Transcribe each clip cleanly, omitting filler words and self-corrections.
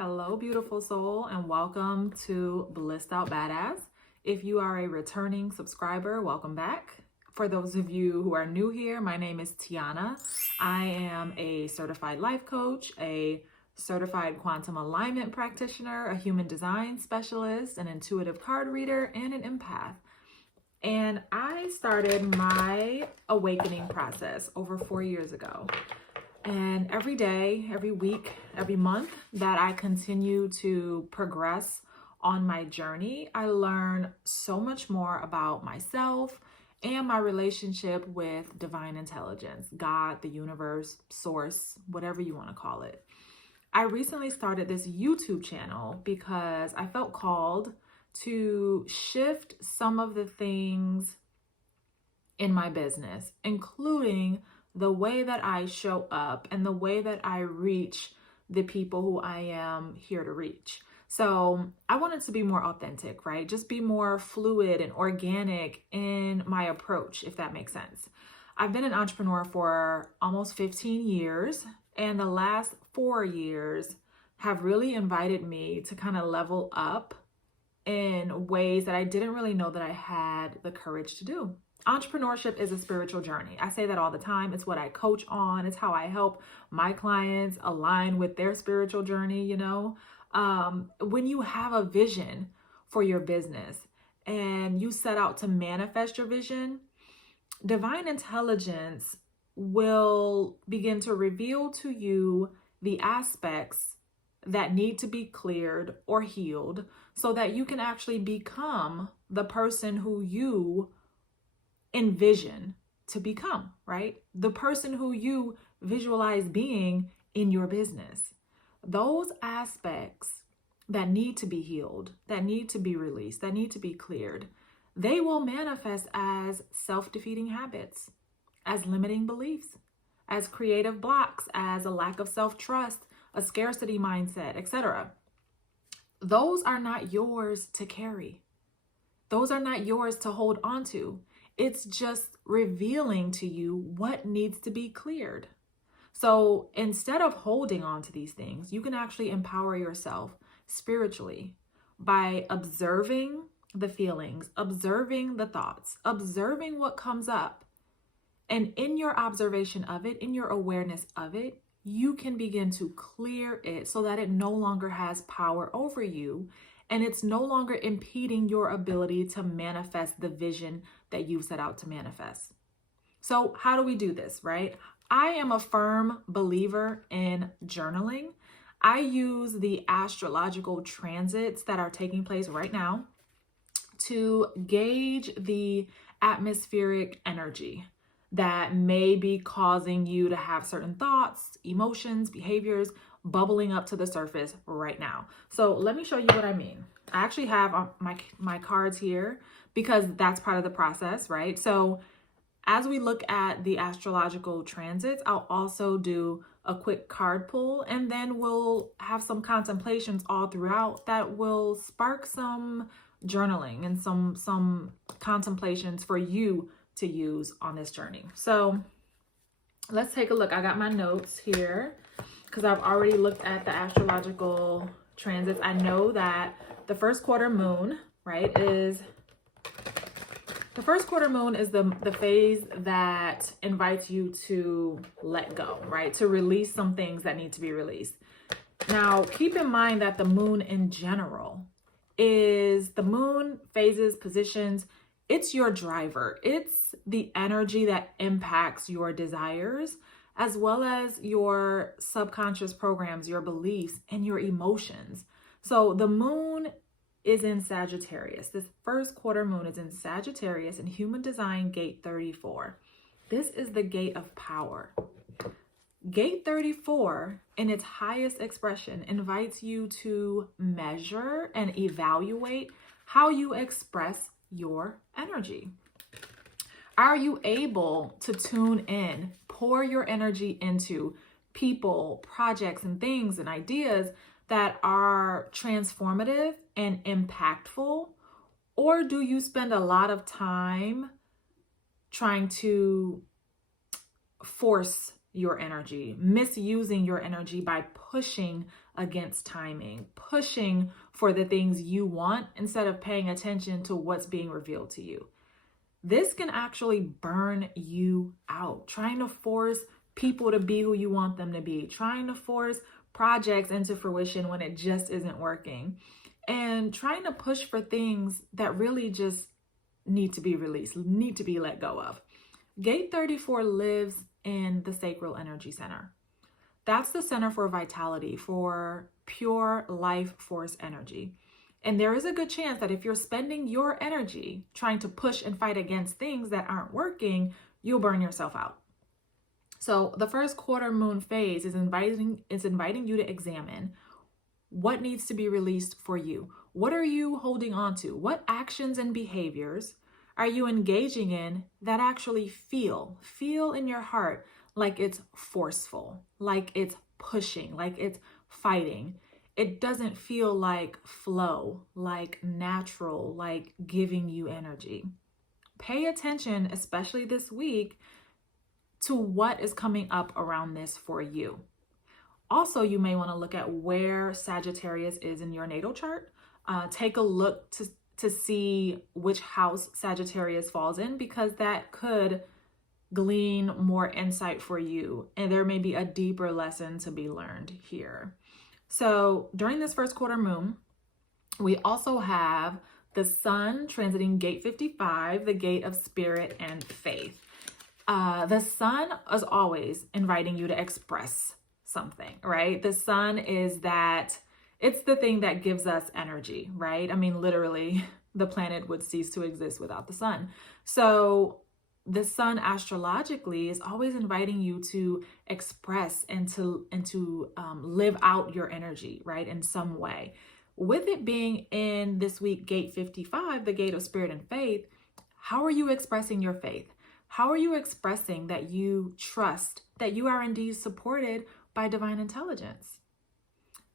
Hello, beautiful soul, and welcome to Blissed Out Badass. If you are a returning subscriber, welcome back. For those of you who are new here, my name is TEONNA. I am a certified life coach, a certified quantum alignment practitioner, a human design specialist, an intuitive card reader, and an empath. And I started my awakening process over 4 years ago. And every day, every week, every month that I continue to progress on my journey, I learn so much more about myself and my relationship with divine intelligence, God, the universe, source, whatever you want to call it. I recently started this YouTube channel because I felt called to shift some of the things in my business, including the way that I show up and the way that I reach the people who I am here to reach. So I wanted to be more authentic, right? Just be more fluid and organic in my approach, if that makes sense. I've been an entrepreneur for almost 15 years, and the last 4 years have really invited me to kind of level up in ways that I didn't really know that I had the courage to do. Entrepreneurship is a spiritual journey. I say that all the time. It's what I coach on. It's how I help my clients align with their spiritual journey, When you have a vision for your business and you set out to manifest your vision, divine intelligence will begin to reveal to you the aspects that need to be cleared or healed so that you can actually become the person who you envision to become, right? The person who you visualize being in your business. Those aspects that need to be healed, that need to be released, that need to be cleared, they will manifest as self-defeating habits, as limiting beliefs, as creative blocks, as a lack of self-trust, a scarcity mindset, etc. Those are not yours to carry. Those are not yours to hold on to. It's just revealing to you what needs to be cleared. So instead of holding on to these things, you can actually empower yourself spiritually by observing the feelings, observing the thoughts, observing what comes up. And in your observation of it, in your awareness of it, you can begin to clear it so that it no longer has power over you. And it's no longer impeding your ability to manifest the vision that you've set out to manifest. So how do we do this, right? I am a firm believer in journaling. I use the astrological transits that are taking place right now to gauge the atmospheric energy that may be causing you to have certain thoughts, emotions, behaviors bubbling up to the surface right now. So let me show you what I mean. I actually have my cards here because that's part of the process, right? So as we look at the astrological transits, I'll also do a quick card pull, and then we'll have some contemplations all throughout that will spark some journaling and some contemplations for you to use on this journey. So let's take a look. I got my notes here because I've already looked at the astrological transits. I know that the first quarter moon, right, is the first quarter moon is the phase that invites you to let go, right? To release some things that need to be released. Now, keep in mind that the moon in general is the moon phases, positions. It's your driver. It's the energy that impacts your desires, as well as your subconscious programs, your beliefs, and your emotions. So the moon is in Sagittarius. This first quarter moon is in Sagittarius in Human Design Gate 34. This is the gate of power. Gate 34, in its highest expression, invites you to measure and evaluate how you express your energy. Are you able to tune in, pour your energy into people, projects, and things and ideas that are transformative and impactful? Or do you spend a lot of time trying to force your energy, misusing your energy by pushing against timing, pushing for the things you want instead of paying attention to what's being revealed to you. This can actually burn you out, trying to force people to be who you want them to be, trying to force projects into fruition when it just isn't working, and trying to push for things that really just need to be released, need to be let go of. Gate 34 lives in the sacral energy center. That's the center for vitality, for pure life force energy. And there is a good chance that if you're spending your energy trying to push and fight against things that aren't working, you'll burn yourself out. So the first quarter moon phase is inviting you to examine what needs to be released for you. What are you holding on to? What actions and behaviors are you engaging in that actually feel in your heart like it's forceful, like it's pushing, like it's fighting? It doesn't feel like flow, like natural, like giving you energy. Pay attention, especially this week, to what is coming up around this for you. Also, you may want to look at where Sagittarius is in your natal chart. Take a look to see which house Sagittarius falls in, because that could glean more insight for you. And there may be a deeper lesson to be learned here. So during this first quarter moon, we also have the sun transiting gate 55, the gate of spirit and faith. The sun is always inviting you to express something, right? The sun is it's the thing that gives us energy, right? I mean, literally, the planet would cease to exist without the sun. So the sun astrologically is always inviting you to express and to live out your energy, right? In some way. With it being in this week, gate 55, the gate of spirit and faith, how are you expressing your faith? How are you expressing that you trust that you are indeed supported by divine intelligence?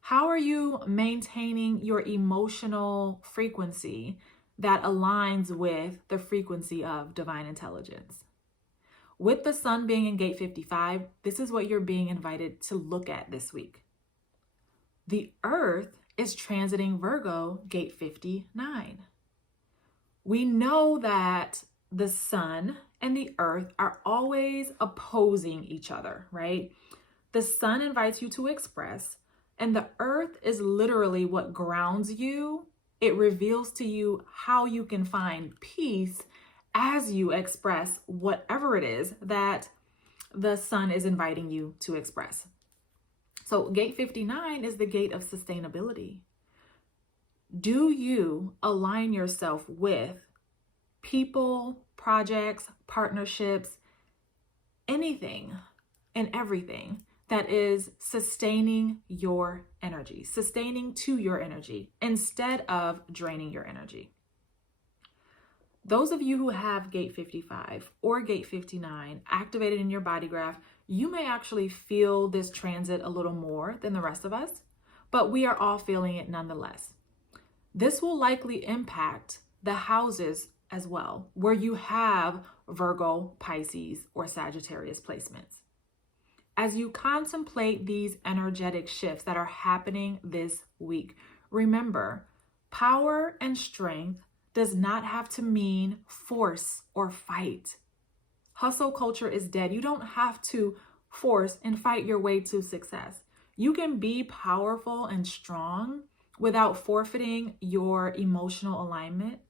How are you maintaining your emotional frequency that aligns with the frequency of divine intelligence? With the sun being in gate 55, this is what you're being invited to look at this week. The earth is transiting Virgo, gate 59. We know that the sun and the earth are always opposing each other, right? The sun invites you to express, and the earth is literally what grounds you. It reveals to you how you can find peace as you express whatever it is that the sun is inviting you to express. So gate 59 is the gate of sustainability. Do you align yourself with people, projects, partnerships, anything and everything that is sustaining your energy, sustaining to your energy instead of draining your energy? Those of you who have gate 55 or gate 59 activated in your body graph, you may actually feel this transit a little more than the rest of us, but we are all feeling it nonetheless. This will likely impact the houses as well, where you have Virgo, Pisces, or Sagittarius placements. As you contemplate these energetic shifts that are happening this week, remember, power and strength does not have to mean force or fight. Hustle culture is dead. You don't have to force and fight your way to success. You can be powerful and strong without forfeiting your emotional alignment,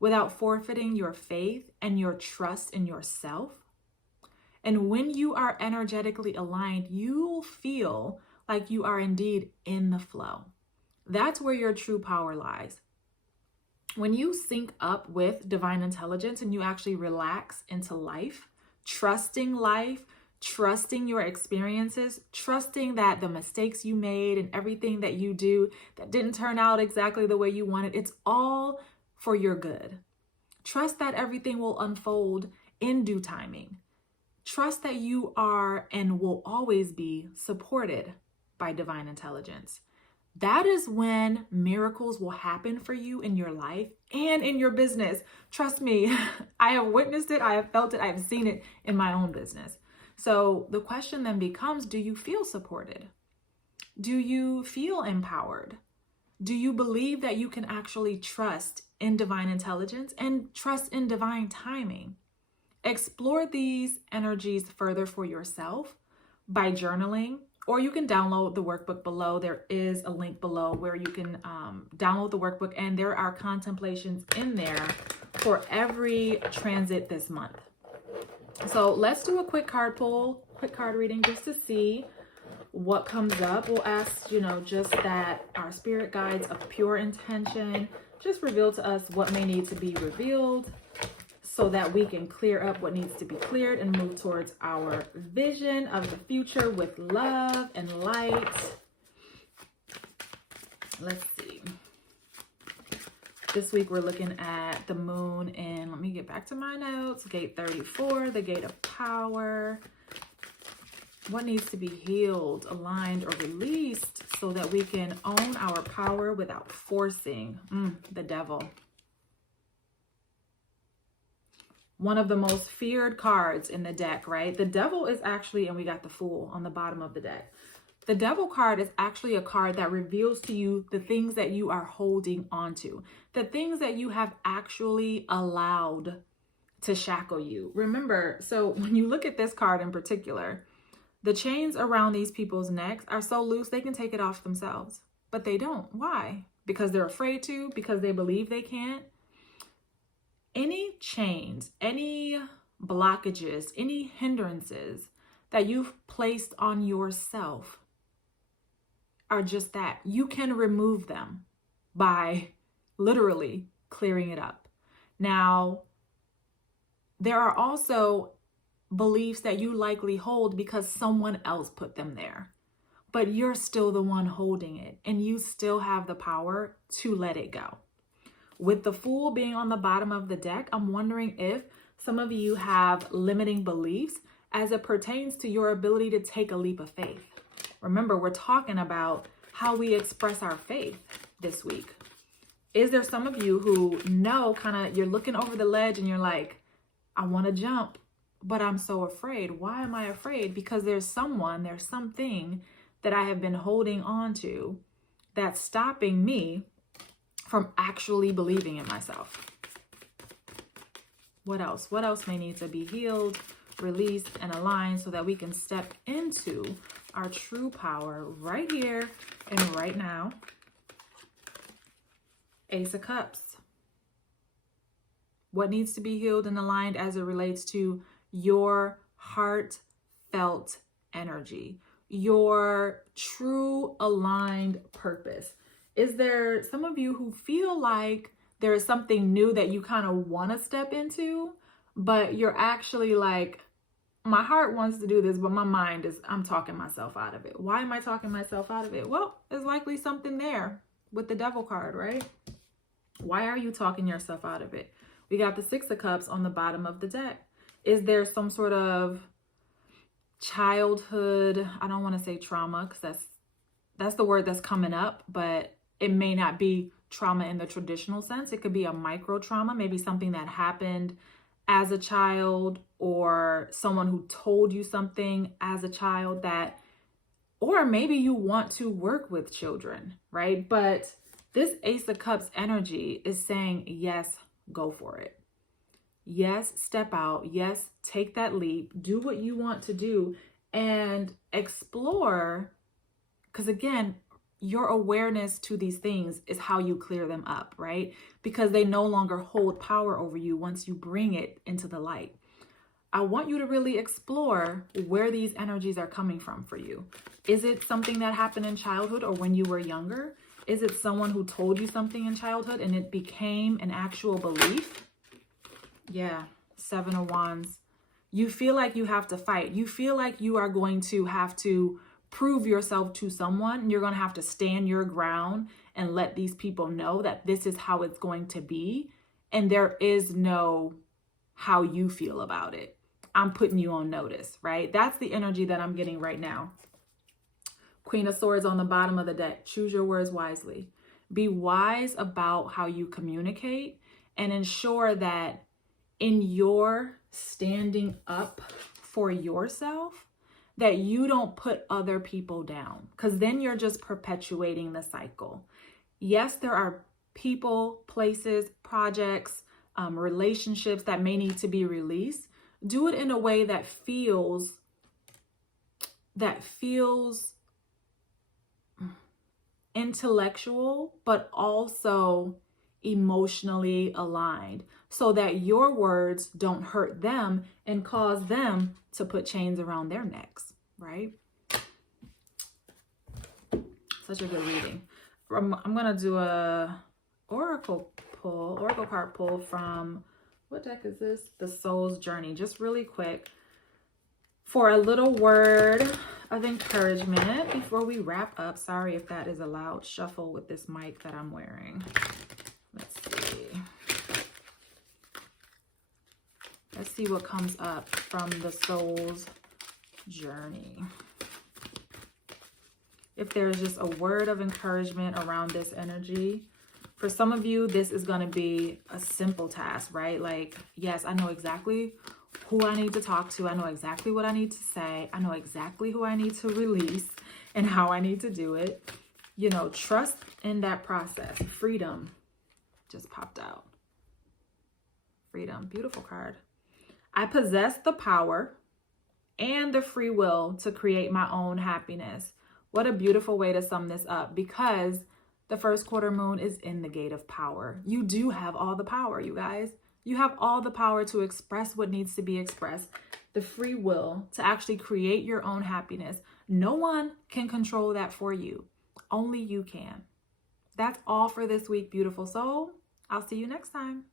without forfeiting your faith and your trust in yourself. And when you are energetically aligned, you will feel like you are indeed in the flow. That's where your true power lies. When you sync up with divine intelligence and you actually relax into life, trusting your experiences, trusting that the mistakes you made and everything that you do that didn't turn out exactly the way you wanted, it's all for your good. Trust that everything will unfold in due timing. Trust that you are and will always be supported by divine intelligence. That is when miracles will happen for you in your life and in your business. Trust me, I have witnessed it, I have felt it, I have seen it in my own business. So the question then becomes, do you feel supported? Do you feel empowered? Do you believe that you can actually trust in divine intelligence and trust in divine timing? Explore these energies further for yourself by journaling, or you can download the workbook below. There is a link below where you can download the workbook, and there are contemplations in there for every transit this month. So let's do a quick card pull, quick card reading, just to see what comes up. We'll ask, just that our spirit guides of pure intention just reveal to us what may need to be revealed so that we can clear up what needs to be cleared and move towards our vision of the future with love and light. Let's see. This week we're looking at the moon in, let me get back to my notes, gate 34, the gate of power. What needs to be healed, aligned, or released so that we can own our power without forcing the devil. One of the most feared cards in the deck, right? The devil is actually, and we got the Fool on the bottom of the deck. The devil card is actually a card that reveals to you the things that you are holding onto, the things that you have actually allowed to shackle you. Remember, so when you look at this card in particular, the chains around these people's necks are so loose they can take it off themselves, but they don't. Why? Because they're afraid to, because they believe they can't. Any chains, any blockages, any hindrances that you've placed on yourself are just that. You can remove them by literally clearing it up. Now, there are also beliefs that you likely hold because someone else put them there, but you're still the one holding it, and you still have the power to let it go. With the Fool being on the bottom of the deck, I'm wondering if some of you have limiting beliefs as it pertains to your ability to take a leap of faith. Remember, we're talking about how we express our faith this week. Is there some of you who know you're looking over the ledge and you're like, I want to jump, but I'm so afraid. Why am I afraid? Because there's something that I have been holding on to that's stopping me from actually believing in myself. What else? What else may need to be healed, released, and aligned so that we can step into our true power right here and right now? Ace of Cups. What needs to be healed and aligned as it relates to your heartfelt energy, your true aligned purpose? Is there some of you who feel like there is something new that you kind of want to step into, but you're actually like, my heart wants to do this, but my mind is, I'm talking myself out of it. Why am I talking myself out of it? Well, there's likely something there with the Devil card, right? Why are you talking yourself out of it? We got the Six of Cups on the bottom of the deck. Is there some sort of childhood, I don't want to say trauma, because that's the word that's coming up, but it may not be trauma in the traditional sense. It could be a micro trauma, maybe something that happened as a child, or someone who told you something as a child that, or maybe you want to work with children, right? But this Ace of Cups energy is saying, yes, go for it. Yes, step out. Yes, take that leap. Do what you want to do and explore. Because again, your awareness to these things is how you clear them up, right? Because they no longer hold power over you once you bring it into the light. I want you to really explore where these energies are coming from for you. Is it something that happened in childhood or when you were younger? Is it someone who told you something in childhood and it became an actual belief? Yeah, Seven of Wands. You feel like you have to fight. You feel like you are going to have to prove yourself to someone. You're going to have to stand your ground and let these people know that this is how it's going to be. And there is no how you feel about it. I'm putting you on notice, right? That's the energy that I'm getting right now. Queen of Swords on the bottom of the deck. Choose your words wisely. Be wise about how you communicate and ensure that in your standing up for yourself, that you don't put other people down, because then you're just perpetuating the cycle. Yes, there are people, places, projects, relationships that may need to be released. Do it in a way that feels intellectual, but also emotionally aligned, so that your words don't hurt them and cause them to put chains around their necks, right? Such a good reading. I'm gonna do a oracle card pull from, what deck is this? The Soul's Journey. Just really quick for a little word of encouragement before we wrap up. Sorry if that is a loud shuffle with this mic that I'm wearing. Let's see. Let's see what comes up from the Soul's Journey. If there's just a word of encouragement around this energy. For some of you, this is going to be a simple task, right? Like, yes, I know exactly who I need to talk to. I know exactly what I need to say. I know exactly who I need to release and how I need to do it. You know, trust in that process. Freedom just popped out. Freedom. Beautiful card. I possess the power and the free will to create my own happiness. What a beautiful way to sum this up, because the first quarter moon is in the gate of power. You do have all the power, you guys. You have all the power to express what needs to be expressed, the free will to actually create your own happiness. No one can control that for you. Only you can. That's all for this week, beautiful soul. I'll see you next time.